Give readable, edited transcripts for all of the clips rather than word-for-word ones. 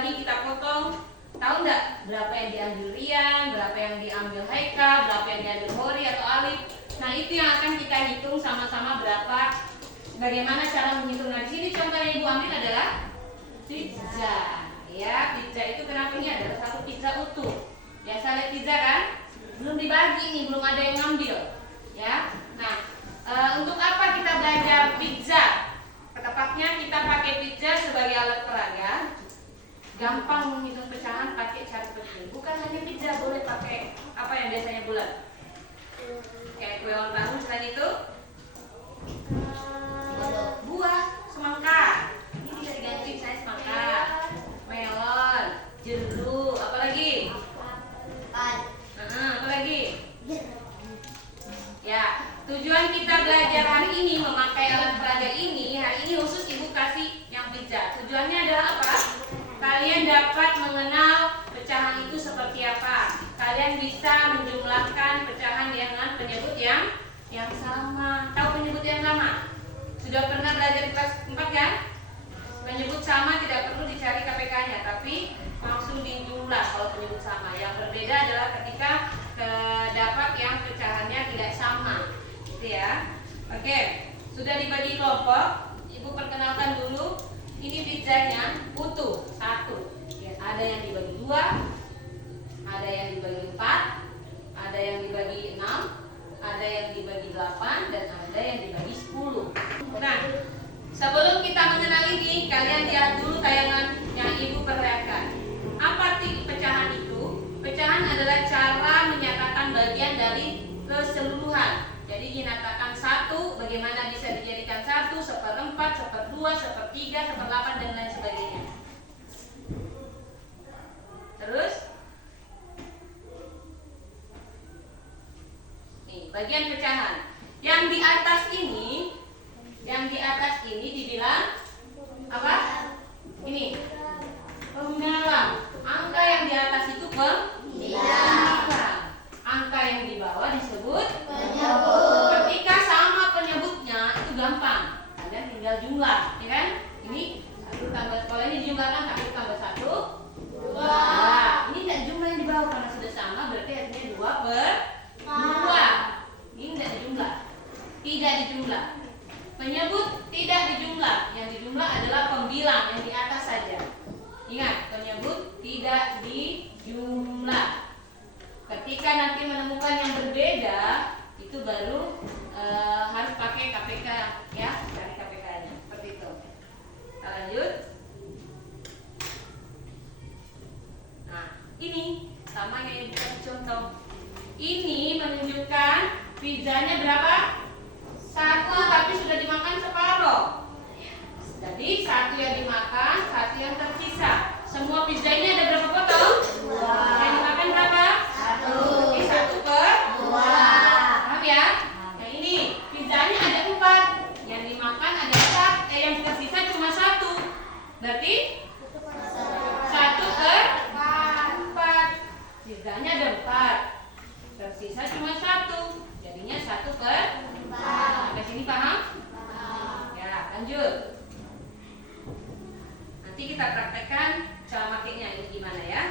bagi, kita potong. Tahu nggak berapa yang diambil Rian, berapa yang diambil Haika, berapa yang diambil Hori atau Alif? Nah, itu yang akan kita hitung sama-sama berapa. Bagaimana cara menghitung? Nah, di sini contoh yang Ibu ambil adalah pizza. Ya, pizza itu kenapa ini adalah satu pizza utuh. Biasa lihat pizza kan? Belum dibagi nih, belum ada yang ngambil. Ya. Nah, untuk apa kita belajar pizza? Tepatnya kita pakai pizza sebagai alat peraga. Gampang menghitung pecahan pakai cara seperti ini. Bukan hanya pizza, boleh pakai apa yang biasanya bulat. Kayak kue ulang tahun, selain itu buah, semangka. Ini bisa diganti misalnya semangka, melon, jeruk, apa lagi? Apa lagi? Ya, tujuan kita belajar hari ini memakai alat peraga ini, hari ini khusus Ibu kasih yang pizza. Tujuannya adalah apa? Kalian dapat mengenal pecahan itu seperti apa. Kalian bisa menjumlahkan pecahan dengan penyebut yang sama. Tahu penyebut yang sama? Sudah pernah belajar di kelas 4 kan? Penyebut sama tidak perlu dicari KPK-nya, tapi langsung dijumlah kalau penyebut sama. Yang berbeda adalah ketika dapat yang pecahannya tidak sama. Gitu ya. Oke, sudah dibagi kelompok. Ibu perkenalkan dulu. Ini pizzanya utuh satu. Ya, ada yang dibagi 2, ada yang dibagi 4, ada yang dibagi 6, ada yang dibagi 8, dan ada yang dibagi 10. Nah, sebelum kita mengenal ini, kalian lihat dulu tayangan yang Ibu perlihatkan. Apa arti pecahan itu? Pecahan adalah cara menyatakan bagian dari keseluruhan. Jadi dinyatakan 1, bagaimana bisa dijadikan 1, 1/4, 1/2, 1/3, 1/8, dan lain sebagainya. Terus nih, bagian pecahan. Yang di atas ini dibilang apa? Ini pembilang. Angka yang di atas itu pembilang. Angka yang di bawah disebut penyebut. Ketika sama penyebutnya itu gampang. Kalian tinggal jumlah, ya kan? Ini 1 tambah, kalau ini dijumlahkan 1 tambah 1 2. Ini tidak jumlah yang di bawah karena sudah sama, berarti artinya 2/2. Ini tidak dijumlah. Tidak dijumlah. Penyebut tidak dijumlah. Yang dijumlah adalah pembilang yang di atas saja. Ingat, penyebut tidak dijumlah. Ketika nanti menemukan yang berbeda, itu baru harus pakai KPK, ya, cari KPK-nya. Seperti itu. Kita lanjut. Nah, ini sama yang Ibu kasih contoh. Ini menunjukkan pizzanya berapa? 1, tapi sudah dimakan separuh. Jadi 1 yang dimakan, 1 yang tersisa. Semua pizza ini ada berapa potong? 2. Yang dimakan berapa? 1. Oke, 1/2. Paham ya? Nah, ini pizzanya ada 4. Yang dimakan ada 4. Yang tersisa cuma 1. Berarti 1/4. Pizzanya ada 4. Tersisa cuma 1. Jadinya 1/4. Sampai sini paham? Ya, lanjut. Nanti kita praktekkan cara makainya ini gimana ya.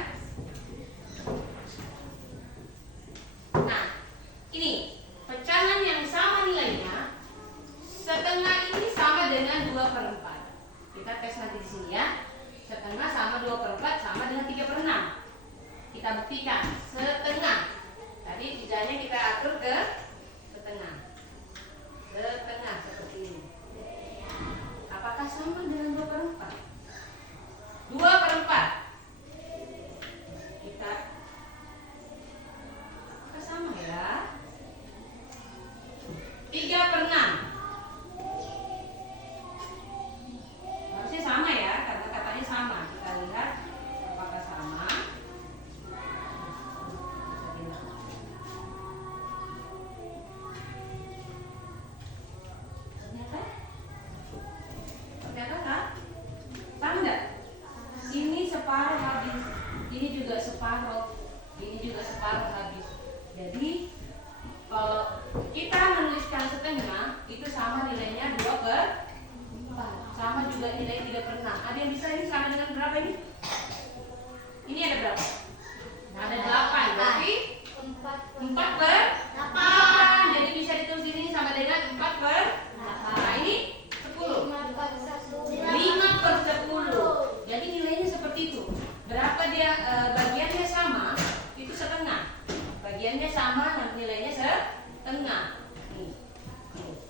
Nah, ini pecahan yang sama nilainya. Setengah ini sama dengan 2/4. Kita tes nanti di sini ya. Setengah sama 2/4 sama dengan 3/6. Kita buktikan setengah. Tadi pizzanya kita atur ke setengah. Setengah seperti ini. Apakah sama dengan 2/4? 2/4. Kita sama ya. 3/6. Harusnya sama ya, karena katanya sama. Kita lihat apakah sama. Ternyata kan? Sama enggak? Ini separuh habis. Ini juga separuh. Ini juga separuh habis. Jadi kalau kita menuliskan setengah itu sama nilainya 2/4. Sama juga nilai 3/6. Ada yang bisa ini sama dengan berapa ini? Ini ada berapa? Ada 8. Berarti 4 per 8. Jadi bisa ditulis di sini sama dengan 4 per 8. Nah, ini 10. 5 per 10. Jadi nilainya seperti itu. Berapa dia bagiannya sama, itu setengah. Bagiannya sama, nilainya setengah. Nih,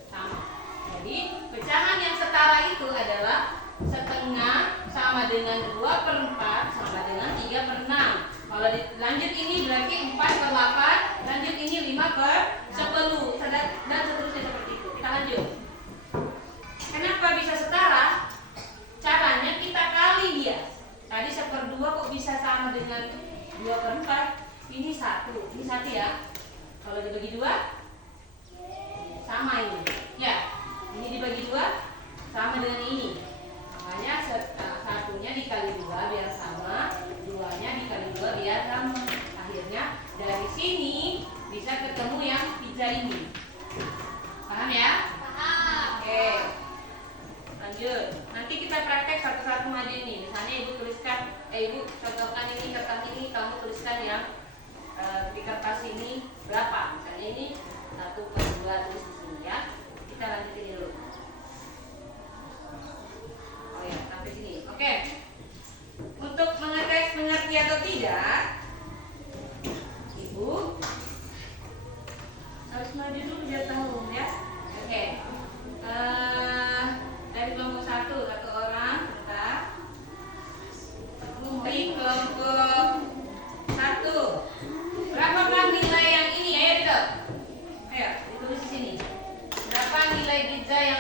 sama. Jadi pecahan yang setara itu adalah setengah sama dengan 2 per 4 sama dengan 3 per 6. Kalau lanjut ini berarti 4 per 8, lanjut ini 5 per 10 dan seterusnya seperti itu. Kita lanjut. Kenapa bisa setara? Caranya kita kali dia. Tadi 1/2 kok bisa sama dengan 2 per 4? Ini 1 ya. Kalau dibagi 2 sama ini. Ya, ini dibagi 2 sama dengan ini. Makanya satunya dikali 2 biar sama, 2-nya dikali 2 biar sama. Akhirnya dari sini bisa ketemu yang 3 ini. Paham ya? Paham. Oke. Lanjut. Nanti kita praktek satu-satu aja ini. Misalnya ibu tuliskan, ibu contohkan ini kertas ini, kamu tuliskan yang di kertas ini berapa? Misalnya ini 1/2 tulis di sini ya. Kita lanjutin dulu. Oh ya, sampai sini. Oke. Untuk mengetes mengerti atau tidak, ibu harus maju dulu biar tahu ya. Oke. Dari kelompok 1 orang, bentar. Di kelompok 1. Berapakah nilai yang ini? Ayo ditulis di sini. Berapa nilai pizza yang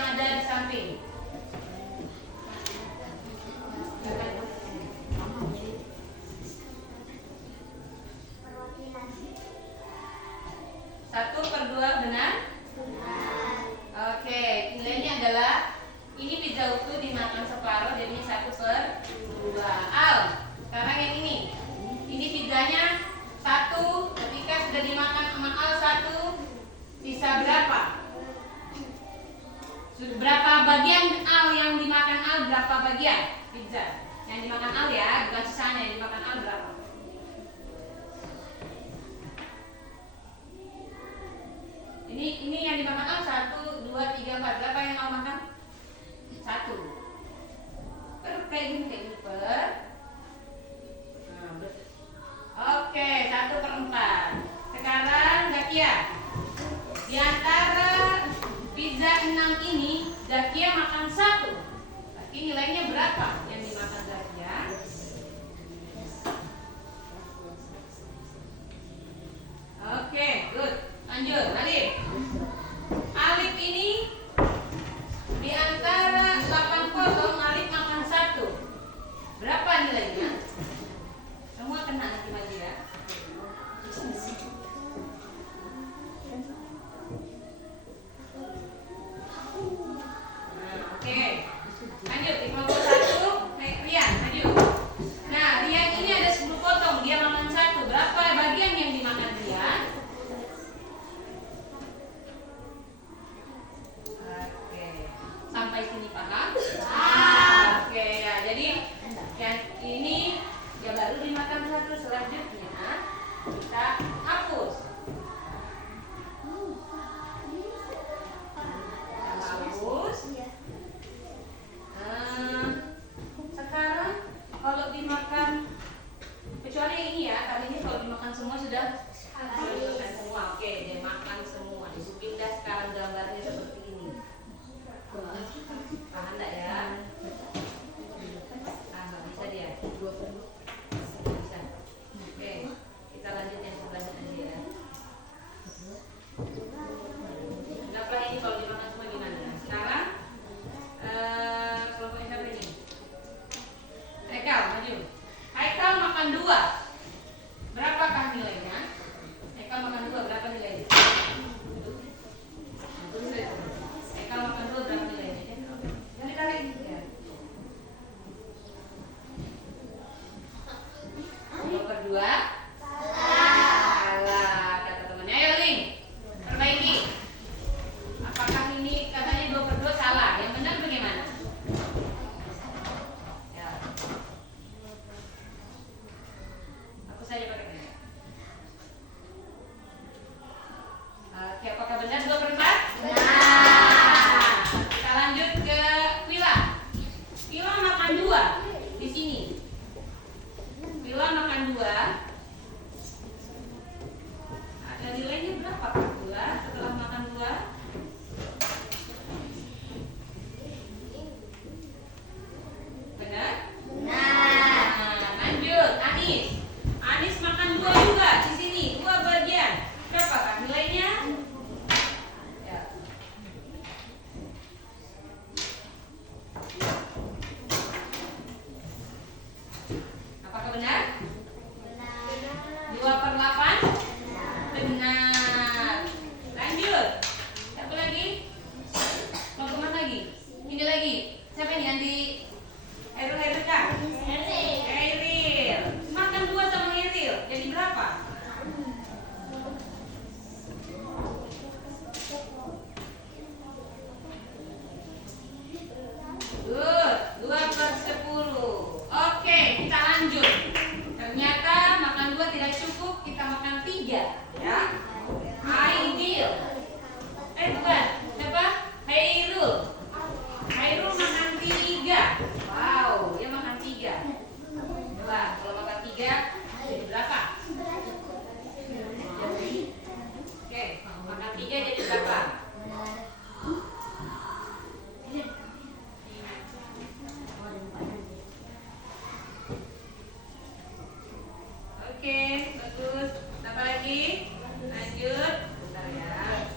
benar? 2/8? Benar. Lanjut. Siapa lagi? Mau kemana lagi? Ini lagi. Siapa ini? Andi Heril kah? Heril. Makan 2 sama Heril. Jadi berapa? Good. 2/10. Oke, kita lanjut. Ternyata makan 2 tidak cukup. Kita makan 3. Ya. Ideal. Bukan. Siapa? Hairul. Hairul makan 3. Wow, dia makan 3. Coba, kalau makan 3 jadi berapa? Oke, makan 3 jadi berapa? Oke, bagus. Apa lagi? Lanjut. Bentar ya.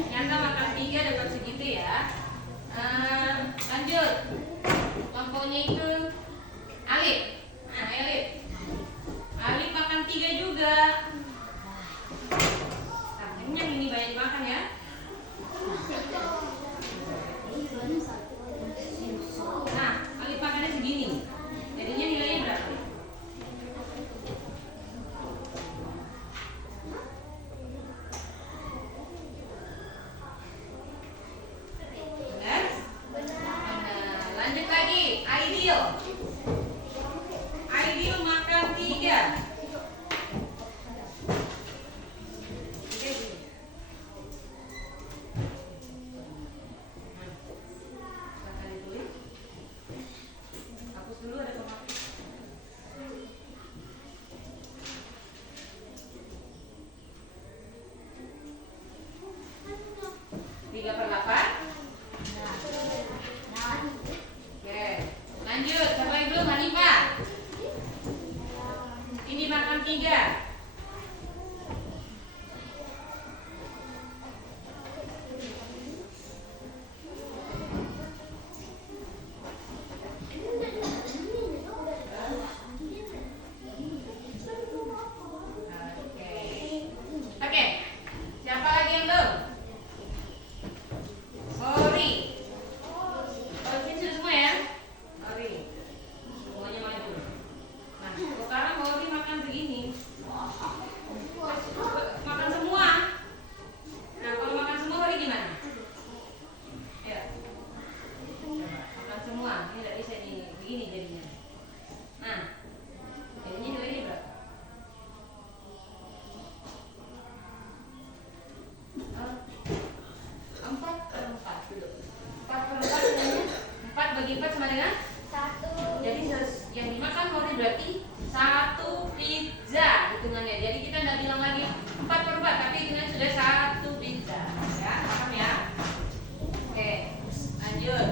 Ternyata makan 3 dapat segitu ya. Lanjut. Kelompoknya itu Alif. Nah, Alif. Alif makan 3 juga. Nah, kenyang ini banyak makan ya. Nah, Alif makannya segini. Jadinya nilainya berapa? Lanjut lagi, Ideal. Ideal makan 3. Hapus dulu, ada pemakai. 3/8. Oke, lanjut. Siapa yang belum? Hanifah. Ini makan 3. Oke. Siapa lagi yang belum? Ori. Sini sudah semua ya? Ori. Semuanya maju. Nah, sekarang Ori makan segini. Makan semua. Nah, kalau makan semua Ori gimana? Ya. Makan semua. Ini tidak bisa begini jadinya. Nah, jadinya nilainya berapa? 4/4 dulu. 4/4 nilainya 4 bagi 4 sama dengan 1. Jadi yang dimakan Hori berarti 1 pizza hitungannya. Jadi kita tidak bilang lagi 4/4, tapi hitungannya sudah 1 pizza. Ya, paham ya? Oke, lanjut.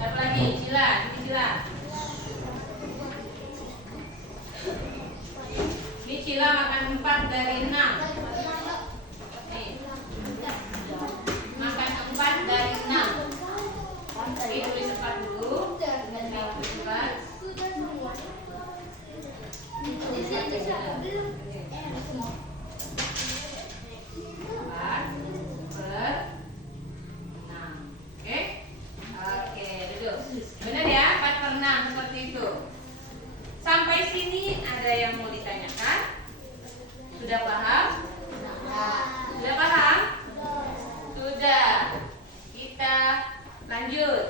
Apa lagi? Sila, ini Sila. Ini Sila makan 4 dari 6. Nih. Makan 4 dari 6. Oke, tulis 4 dulu. Tulis 4. Benar ya, 4/6 seperti itu. Sampai sini ada yang mau ditanyakan? Sudah paham? Sudah paham? Sudah. Kita lanjut.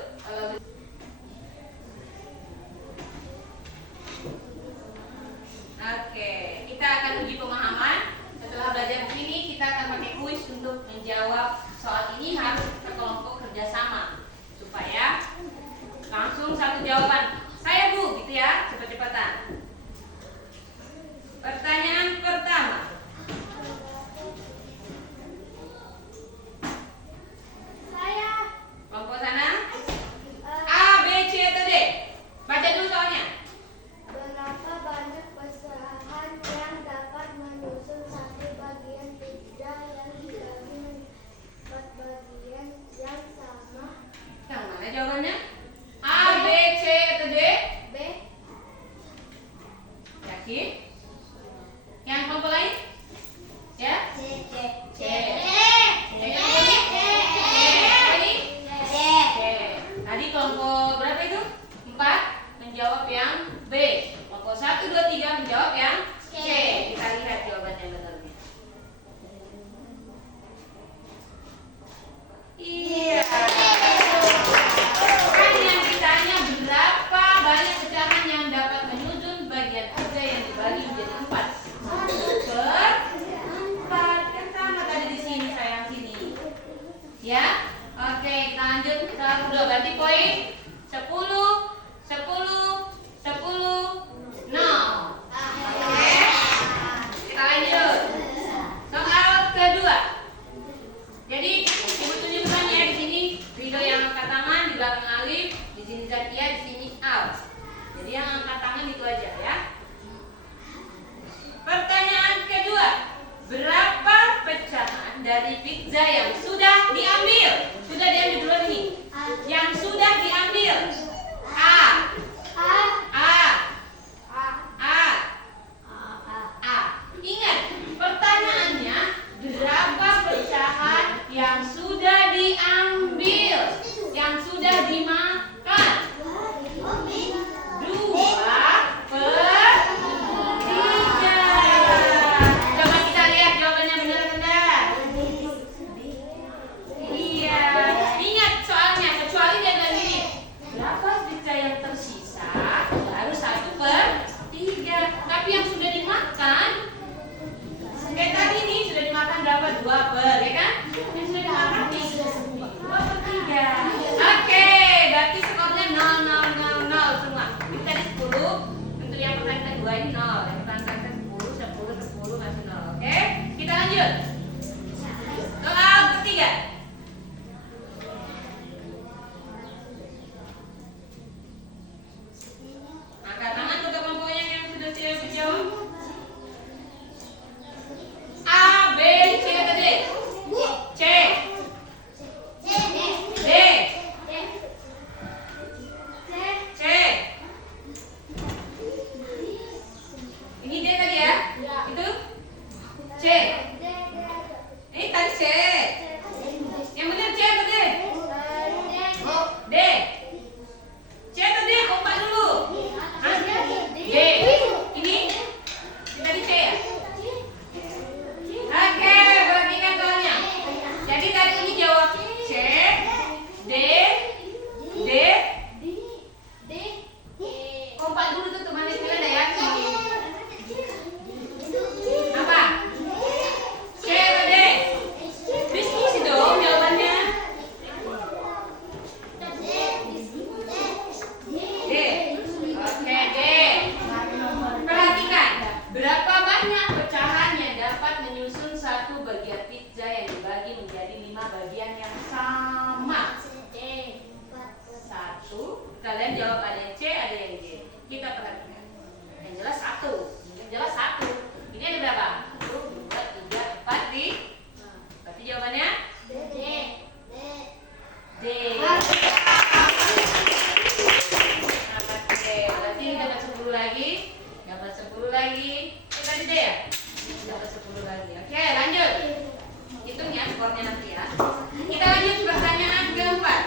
Oke, kita akan uji pemahaman. Setelah belajar ini, kita akan pakai kuis untuk menjawab soal ini. Harus kita kelompok kerjasama supaya langsung satu jawaban. Saya Bu, gitu ya, cepat-cepatan. Pertanyaan pertama. poin. 10, 10, 10, 0. Oke. Kita lanjut. Soal kedua. Jadi ibu tunjukkan ya di sini Ridho yang angkat tangan, di belakang Alif, di sini Zakia, di sini Al. Jadi yang angkat tangan itu aja ya. Pertanyaan kedua. Berapa pecahan dari pizza yang sudah diambil? Sudah diambil duluan nih. Yang sudah diambil. A. Ingat, pertanyaannya berapa pecahan yang sudah diambil? Yang sudah dimakan? 2/3. Coba kita lihat jawabannya benar enggak? Iya. Ingat soalnya, kecuali dia bilang gini, berapa pizza yang tersisa? Baru 1/3. Tapi yang sudah dimakan, kayak tadi nih sudah dimakan berapa? 2/3, ya kan? Yang sudah dimakan nih 2/3. Oke, berarti skornya 0, 0, 0, 0 semua. Ini tadi 10. Untuk yang pertanyaan kedua ini 0. Yang pertanyaan 10, 10, 10 masih 0. Oke, kita lanjut. Soal ketiga. Angkat tangan untuk kelompoknya yang sudah siap menjawab. A, B, C atau D? C. D. C. Ini D tadi ya? Itu? C. Ini tadi C. Yang benar C atau D? D. C atau D? Kompak dulu. Hah? D. Ini tadi C ya? Oke, perhatikan soalnya. Jadi tadi ini jawab C, D, D. Kompak dulu tuh teman kalian udah yakin. Apa? C atau D? Diskusi dong jawabannya. D. Oke, D. Perhatikan, berapa banyak pecahan yang dapat menyusun satu bagian pizza yang dibagi menjadi 5 bagian yang sama? 1. Kalian jawab ada yang C, ada yang D. Kita perhatikan. Yang jelas 1. Yang jelas 1. Ini ada berapa? 1, 2, 3, 4, D. Berarti jawabannya D. Berarti ini dapat 10 lagi. Dapat 10 lagi. Ini tadi D ya? Dapat 10 lagi. Oke, lanjut. Hitung ya skornya nanti ya. Kita lanjut pertanyaan keempat.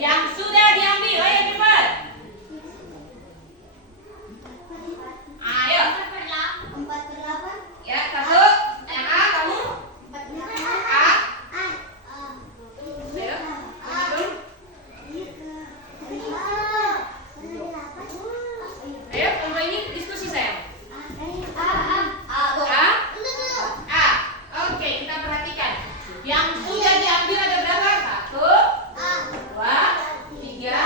Yang sudah diambil, ayo cepat. Ayo. Ya, 1. Yang A kamu? A. Ayo. Ayo, kelompok ini diskusi sayang. A. Oke, kita perhatikan. Yang sudah diambil ada berapa? 1, 2, 3,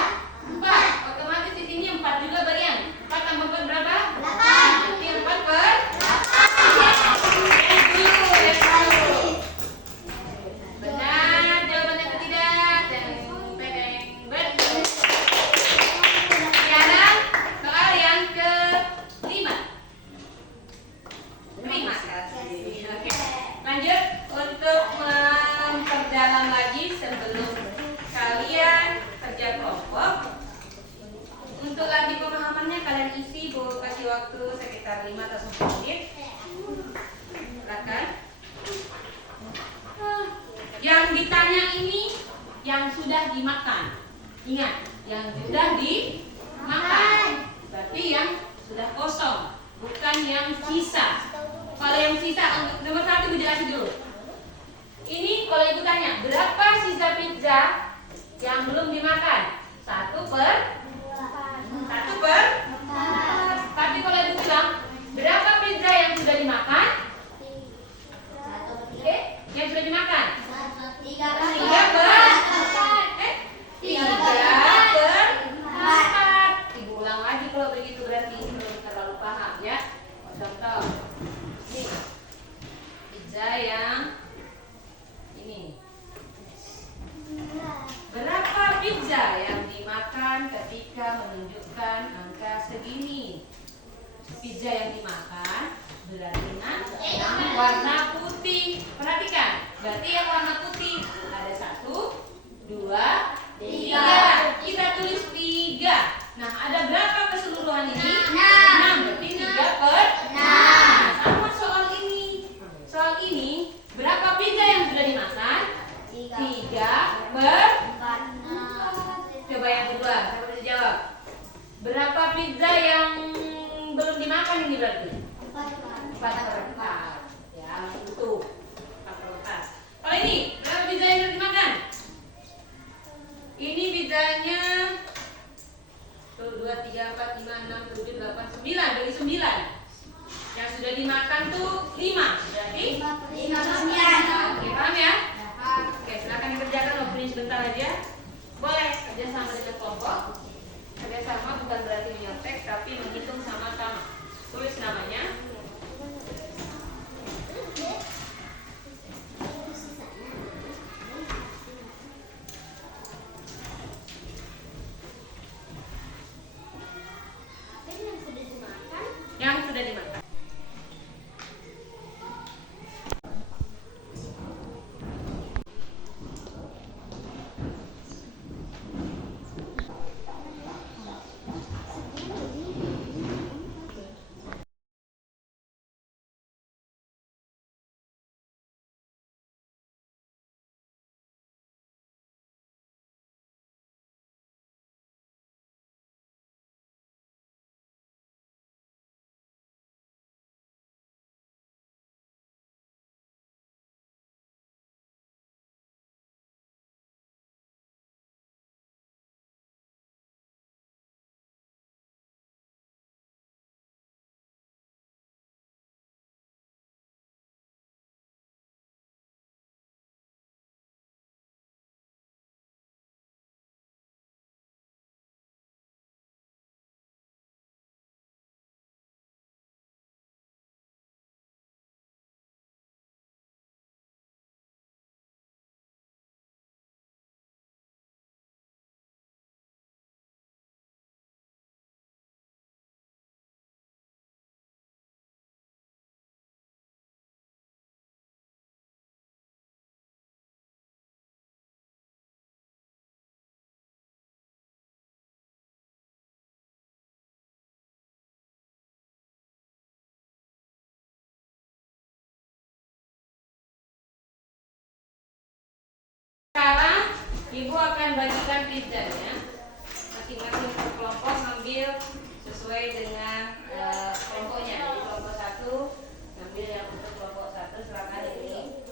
4. Otomatis di sini 4 juga bagian. 4 tambah 4 berapa? 8. Nanti 4/8. Yes, benar jawabannya atau tidak? Sekarang soal yang ke-5. Terima kasih. Oke, lanjut untuk memperdalam lagi sebelum kalian kerja kelompok. Untuk lebih pemahamannya kalian isi, boleh kasih waktu sekitar 5 atau 10 menit. Silakan. Yang ditanya ini yang sudah dimakan. Ingat, yang sudah dimakan. Berarti yang sudah kosong, bukan yang sisa. Kalau yang sisa, nomor 1 gue jelasin dulu. Ini kalau ibu tanya, berapa sisa pizza yang belum dimakan? 1/4. Tapi kalau ibu bilang, berapa pizza yang sudah dimakan? Oke, yang sudah dimakan pizza yang dimakan berarti yang warna putih. Perhatikan, berarti yang warna putih ada 1, 2, 3. Kita tulis 3. Nah, ada berapa keseluruhan ini? 6. Berarti 3 per 6. Nah, sama soal ini. Soal ini, berapa pizza yang sudah dimakan? 3 per 4. Coba yang kedua, saya boleh jawab. Berapa pizza yang belum dimakan ini berarti? 4 per 4. Ya, utuh. 4 per 4. Kalau ini, berapa pizza yang belum dimakan? Ini pizzanya 1, 2, 3, 4, 5, 6, 7, 8, 9. Dari 9. Yang sudah dimakan tuh 5. Berarti 5 per 9. Oke, paham ya? Oke, silakan dikerjakan waktunya sebentar aja. Boleh kerjasama dengan kelompok. Kerjasama bukan berarti menyontek, tapi menghitung sama-sama. Tulis namanya. Yang sudah dimakan. Sekarang Ibu akan bagikan pizzanya. Masing-masing per kelompok ngambil sesuai dengan kelompoknya. Jadi kelompok 1 ngambil yang untuk kelompok 1, silakan ini.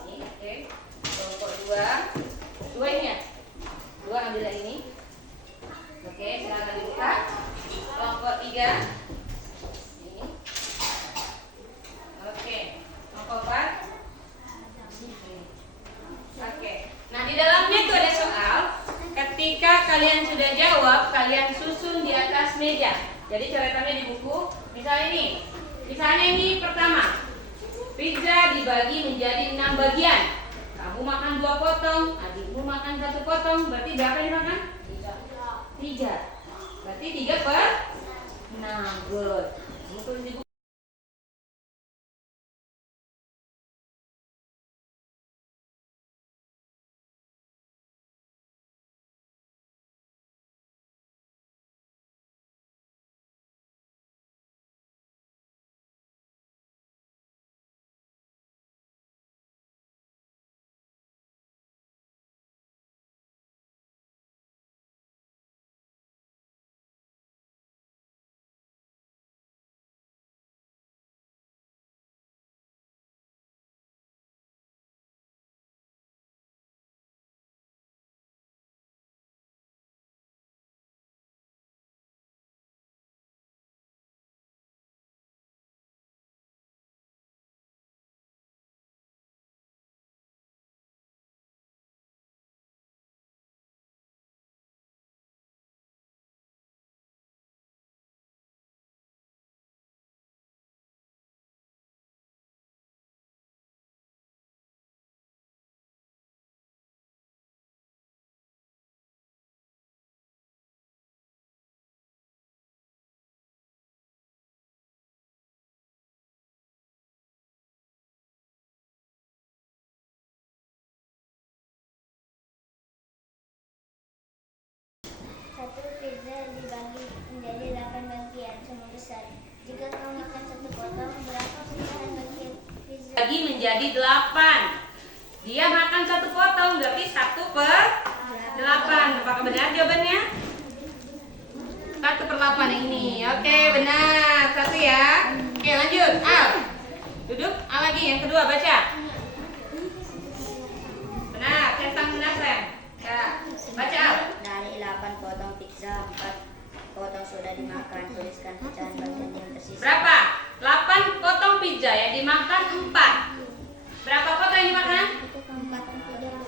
Ini, oke. Kelompok 2, 2 ini ya. 2 ambil yang ini. Oke, silakan dibuka. Kelompok 3. Ini. Oke. Kelompok 4. Oke. Nah, di dalamnya itu ada soal. Ketika kalian sudah jawab, kalian susun di atas meja. Jadi coretannya di buku. Misalnya ini pertama. Pizza dibagi menjadi 6 bagian. Kamu makan 2 potong, adikmu makan 1 potong. Berarti berapa yang dimakan? 3. Berarti 3 per 6. Good. Kamu tulis di buku. lagi menjadi 8. Dia makan 1 potong, berarti 1/8. Apakah benar jawabannya? 1/8 yang ini. Oke, benar. 1 ya. Oke, lanjut. Al. Duduk. Al lagi. Yang kedua, baca. Benar. Centang benar, Sen. Ya. Baca, Al. Dari 8 potong pizza, 4 potong sudah dimakan. Tuliskan pecahan bagian yang tersisa. Berapa? 8 potong pizza yang dimakan 4. Berapa potong yang dimakan?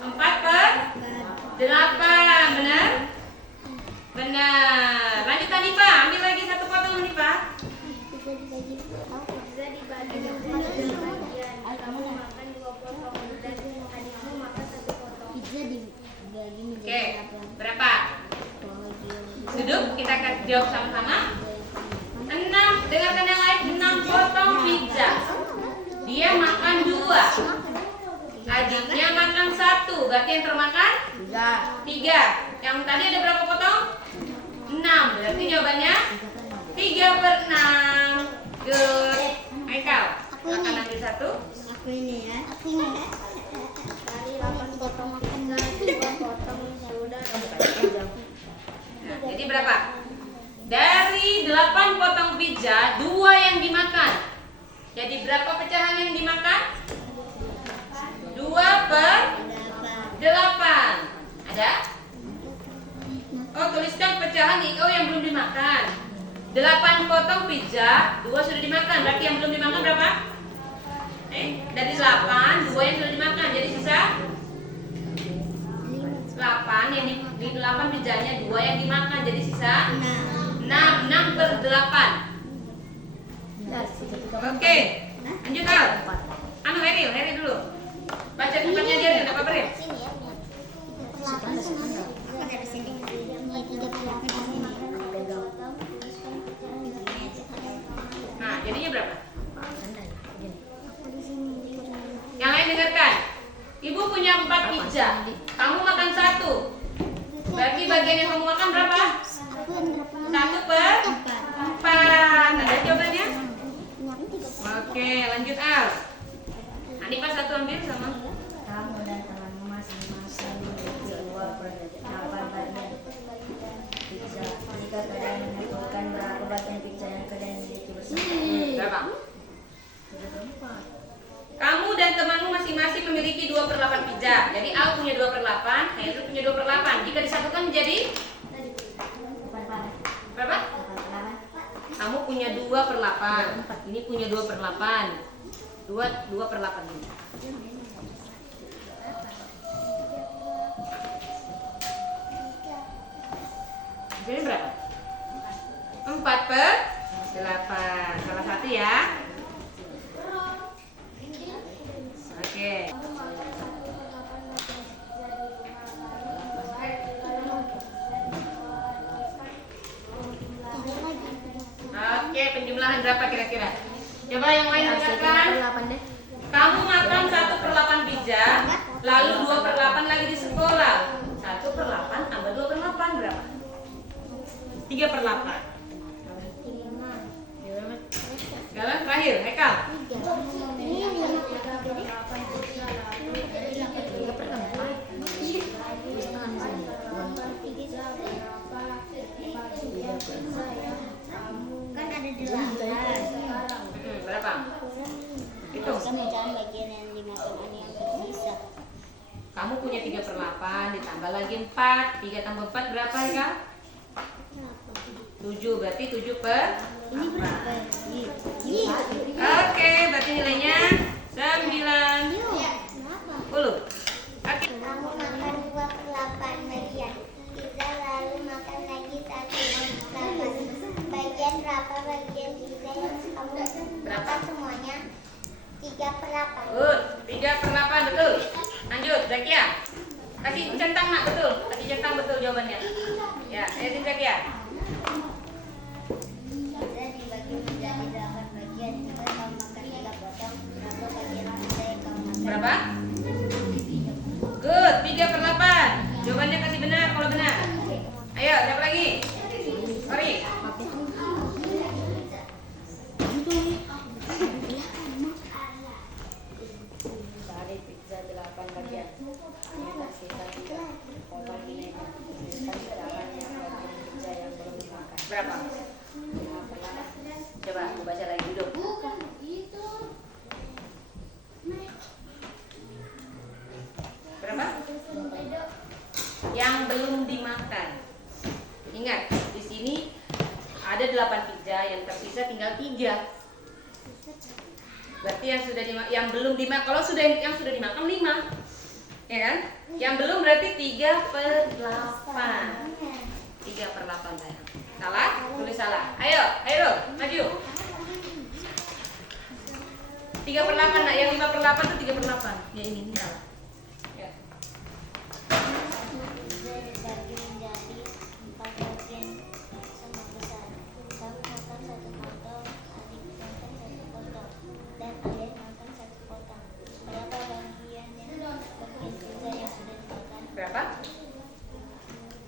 4/8. Benar? Benar. Lanjut Hanifa. Ambil lagi 1 potong Hanifa. Bisa dibagi menjadi 2 bagian. Kamu makan 2 potong dan Hanifa makan 1 potong. Oke. Berapa? Duduk. Kita akan jawab sama-sama. 6. Dengarkan yang lain. 6 potong pizza. Dia makan 2. Adiknya makan 1. Berarti yang termakan 3. Yang tadi ada berapa potong? 6. Berarti jawabannya 3/6. Good. Michael, akan ambil 1. Aku ini ya. Dari 8 potong pizza, 2 potong sudah. Nah, jadi berapa? Dari 8 potong pizza, 2 yang dimakan. Jadi berapa pecahan yang dimakan? 2/8. Ada? Oh, tuliskan pecahan IO yang belum dimakan. 8 potong pizza, 2 sudah dimakan. Berarti yang belum dimakan berapa? Dari 8, 2 yang sudah dimakan. Jadi sisa 8. Yang di 8 pizzanya 2 yang dimakan. Jadi sisa 6/8. Oke, lanjut Al. Heri dulu. Baca tempatnya dia, ada apa Brin? Nah, jadinya berapa? Yang lain dengarkan. Ibu punya 4 pizza. Kamu makan 1. Berarti bagian yang kamu makan berapa? 1/4. Ada jawabannya? Oke, lanjut Al. Hanifa 1 ambil sama. Kamu dan temanmu masing-masing memiliki 2/8 bagian pizza. Jika kalian menentukan berapa bagian pizza yang kalian miliki bersama. Berapa? Kamu dan temanmu masing-masing memiliki 2/8 pizza. Jadi Al punya 2/8, Hairul punya 2/8. Jika disatukan menjadi berapa? Kamu punya 2/8. Ini punya 2/8. 2/8 ini. Jadi berapa? 4/8. Salah satu ya. Oke. Oke, penjumlahan berapa kira-kira? Coba yang lain dengarkan. Kamu makan 1/8 pizza, lalu 2/8 lagi di sekolah. 1/8 tambah 2/8 berapa? 3/8. Sekarang terakhir, Hekal. Kan ada 8. Berapa? Itu. Pecahan bagian yang dimakan ini yang tersisa. Kamu punya 3/8, ditambah lagi 4. 3 tambah 4 berapa, Hekal? 7, berarti 7/8. Ini berapa? Oke, berarti nilainya 90. Oke. Kamu makan 2/8 bagian pizza lalu makan lagi 1/8. Bagian berapa bagian pizza yang kamu makan semuanya? 3/8. Good. 3/8 betul. Lanjut, Zakia. Kasih centang nak betul. Kasih centang betul jawabannya. Ya, ayo Zakia. Pizza dibagi menjadi 8 bagian. Jika kamu makan 3 potong, berapa bagian pizza yang kamu makan? Berapa? Good, 3/8. Jawabannya kasih benar kalau benar. Ayo, siapa lagi? Sorry. Berapa? Coba aku baca lagi dulu. Berapa? Yang belum dimakan. Ingat, di sini ada 8 pizza, yang tersisa tinggal 3. Berarti yang belum dimakan, kalau yang sudah dimakan 5. Ya kan? Yang belum berarti 3/8. 3/8 saya. Salah? Tulis salah. Ayo, maju. 3/8, nak. Yang 5/8 itu 3/8. Ya ini salah. Ya. Pizza dibagi menjadi 4 bagian sama besar. Kamu makan 1 potong, adik makan 1 potong, dan ayah makan 1 potong. Berapa bagian pizza yang sudah dimakan? Berapa?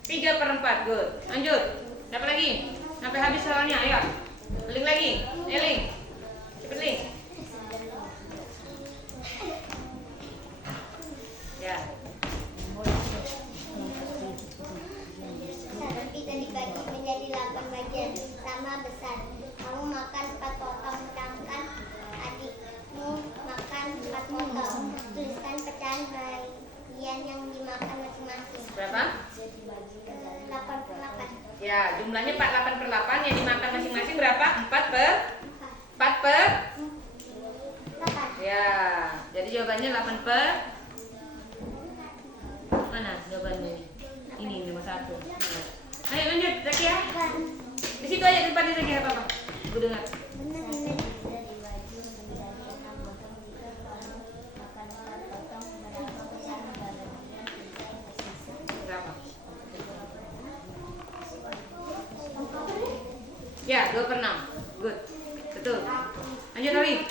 3/4. Good. Lanjut. Dapat lagi. Sampai habis soalnya. Ayo. Link lagi. Link. Cepet link. Ya. Satu pizza dibagi menjadi 8 bagian sama besar. Kamu makan 4 potong, sedangkan adikmu makan 4 potong. Tuliskan pecahan bagian yang dimakan masing-masing. Berapa? 8/8. Ya, jumlahnya 8/8. Yang dimakan masing-masing berapa? 4/8. Ya. Jadi jawabannya 8 mana jawabannya ini? Ini nomor 1. Ayo lanjut, Zaki ya. Di situ aja tempatnya Zaki apa apa? Gue dengar. Pizza dibagi menjadi 6 potong jika kamu makan 4 potong. Berapa besar bagian pizza yang tersisa? Berapa? Ya, 2/6. Good. Betul. Lanjut lagi.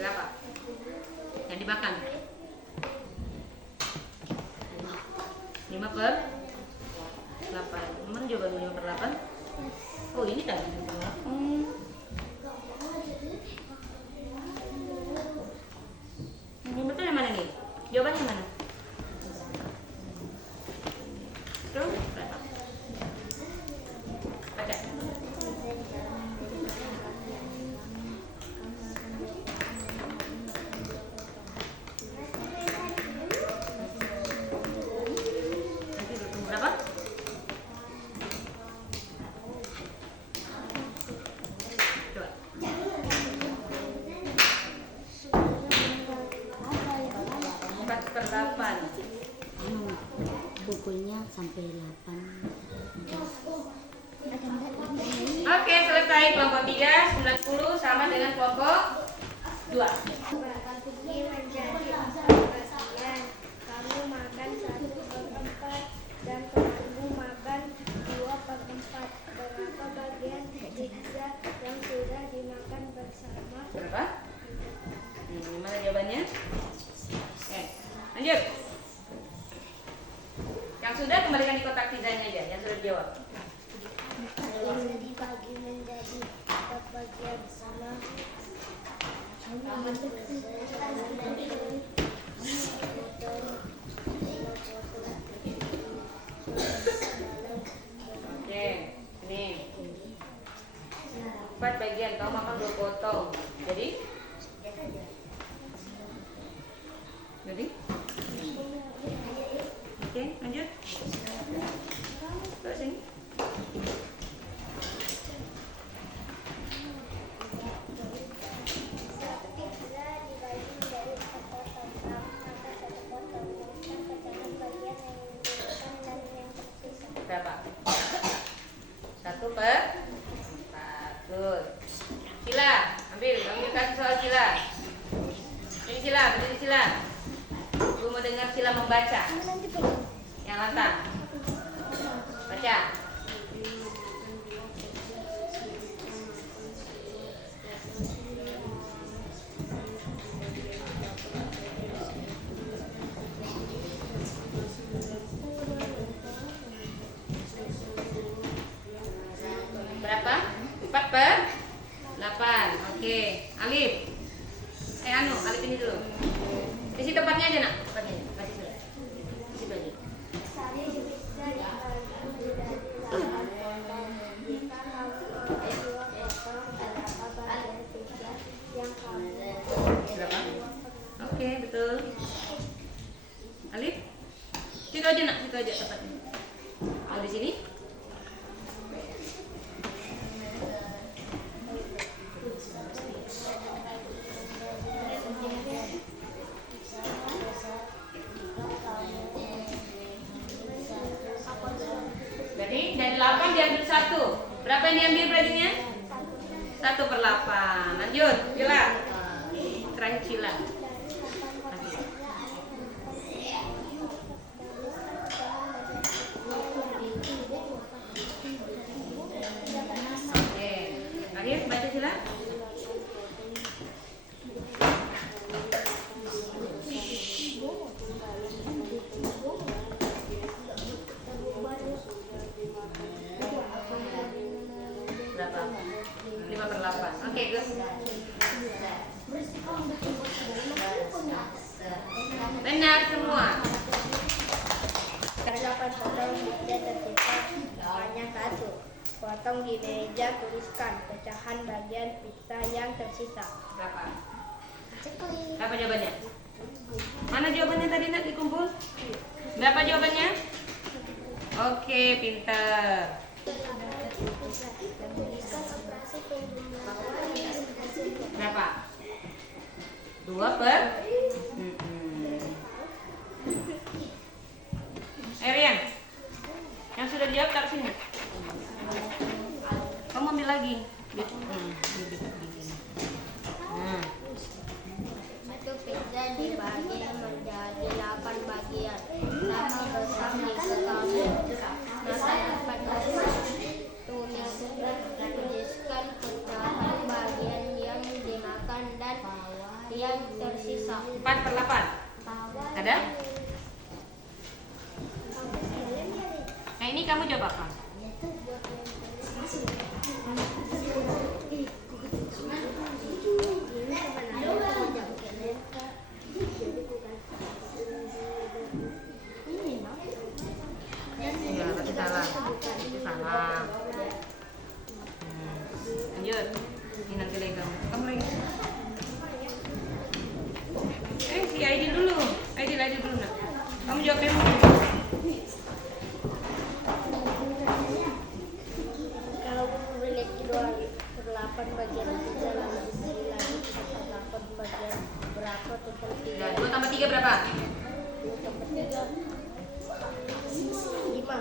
Berapa? Yang dimakan? 5/8. Mana jawaban 5/8? Oh, ini tadi 5/8. Yang betul yang mana nih? Jawabannya mana? Tuh, berapa? Baca. Nanti berhitung berapa? Coba. 4/8. Bukunya sampai 8. Oke, selesai kelompok 3, 90 sama dengan kelompok 2. Bagi menjadi 4 bagian. Kamu makan 1/4 dan temanmu makan 2/4. Berapa bagian pizza yang sudah dimakan bersama? Berapa? Gimana jawabannya? Lanjut. Yang sudah kembalikan di kotak pizzanya aja, yang sudah dijawab. Pizza dibagi menjadi 4 bagian sama Oke, ini 4 bagian, kamu makan 2 potong. Jadi? Oke, lanjut. Terus sini. pizza dibagi menjadi 4 potong. Kamu makan 1 potong. Tuliskan pecahan bagian yang dimakan dan yang tersisa. Berapa? 1/4. Good. Sila, ambil kasih soal Sila. Ini Sila, berdiri Sila. Gue mau dengar Sila membaca. Yang lantang. Baca. Berapa? 4/8. Kalau di sini? Jadi dari 8 diambil 1. Berapa yang diambil berartinya? 1/8. Lanjut, Cila. Terakhir Cila. Oke. Terakhir baca Cila. Berapa? 5/8. Oke, Gus. Benar semua. Terdapat potong meja tercipta hanya 1. Potong di meja, tuliskan pecahan bagian pizza yang tersisa. Berapa? Berapa jawabannya? Mana jawabannya tadi nak dikumpul? Berapa jawabannya? Oke, pintar. Berapa? 2 per? Rian, yang sudah dijawab taruh sini. Kamu ambil lagi. Satu pizza dibagi menjadi 8 bagian sama besar di sekali. Maka dapat tuliskan pecahan bagian yang dimakan dan yang tersisa. 4/8. Ada? Nah ini kamu jawab apa? Iya, tapi salah. Itu salah. Lanjut. Ini nanti lagi kamu. Kamu lagi. Si Aidil dulu. Aidil dulu nak. Kamu jawab dulu. Kalau memiliki 2/8 bagian pizza lalu diberi lagi 1/8 bagian berapa total pizza? 2 tambah 3 berapa? 2 tambah 3 5.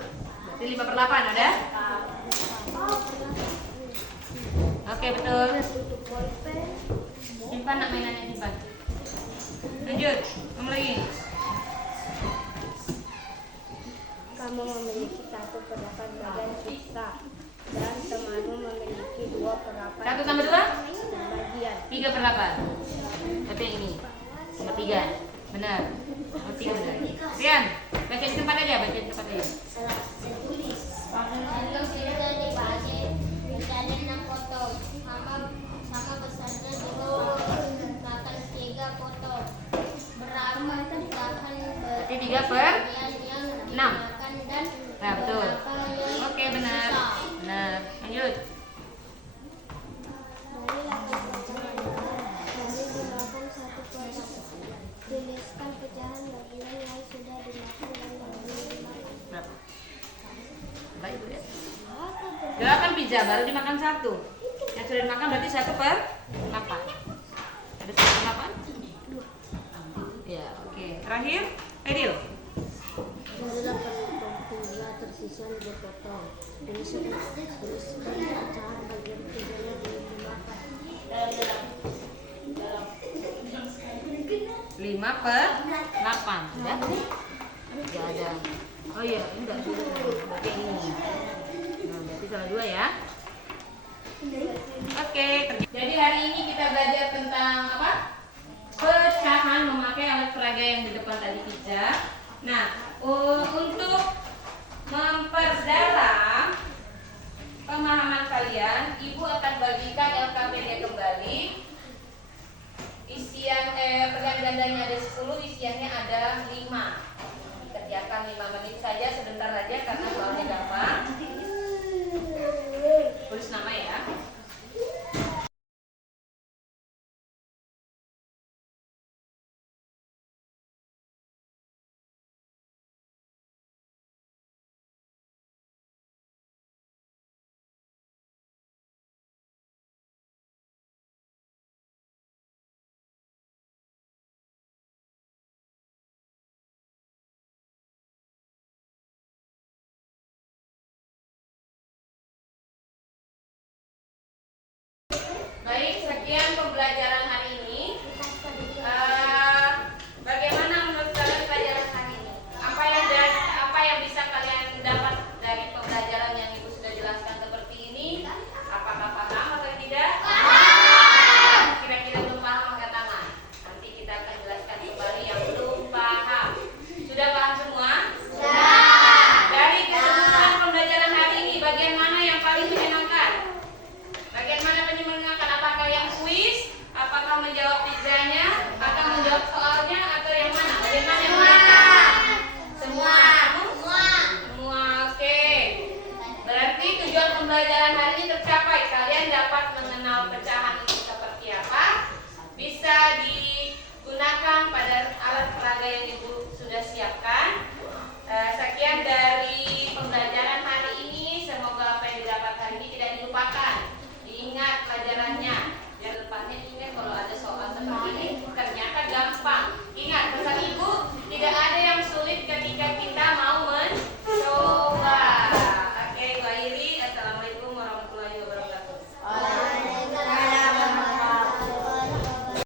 Berarti 5/8 ada? Oke, betul. Simpan nak mainannya, simpan. Lanjut, kamu lagi. Kamu memiliki 1/8 bagian pizza dan temanmu memiliki 2/8 1 tambah 2? bagian. 3/8. Tapi yang ini nomor 3. Benar. Nomor 3 benar. Rian, baca di tempat aja, baca di tempat aja. Satu pizza dibagi menjadi 6 potong sama besarnya dibagi makan 3 potong. Berapa pecahan Berarti 3/6. bagian yang dimakan dan Nah, betul. berapa yang Oke, benar. tersisa? Benar. Lanjut. Tuliskan pecahan bagian yang sudah dimakan dan yang belum dimakan. Berapa? Baik, ya. 8 pizza baru dimakan 1. Yang sudah dimakan berarti 1/8. Ada 1/8? 2. Ya, oke. Terakhir, Aidil. Dari 8 potong pizza tersisa 2 potong. Tuliskan pecahan bagian pizza yang belum dimakan. 5/8. Ada? Tidak ada. Oh iya, enggak. Berarti ini. Nah, berarti salah 2 ya. Oke. Jadi hari ini kita belajar tentang apa? Pecahan memakai alat peraga yang di depan tadi pizza. Nah, untuk memperdalam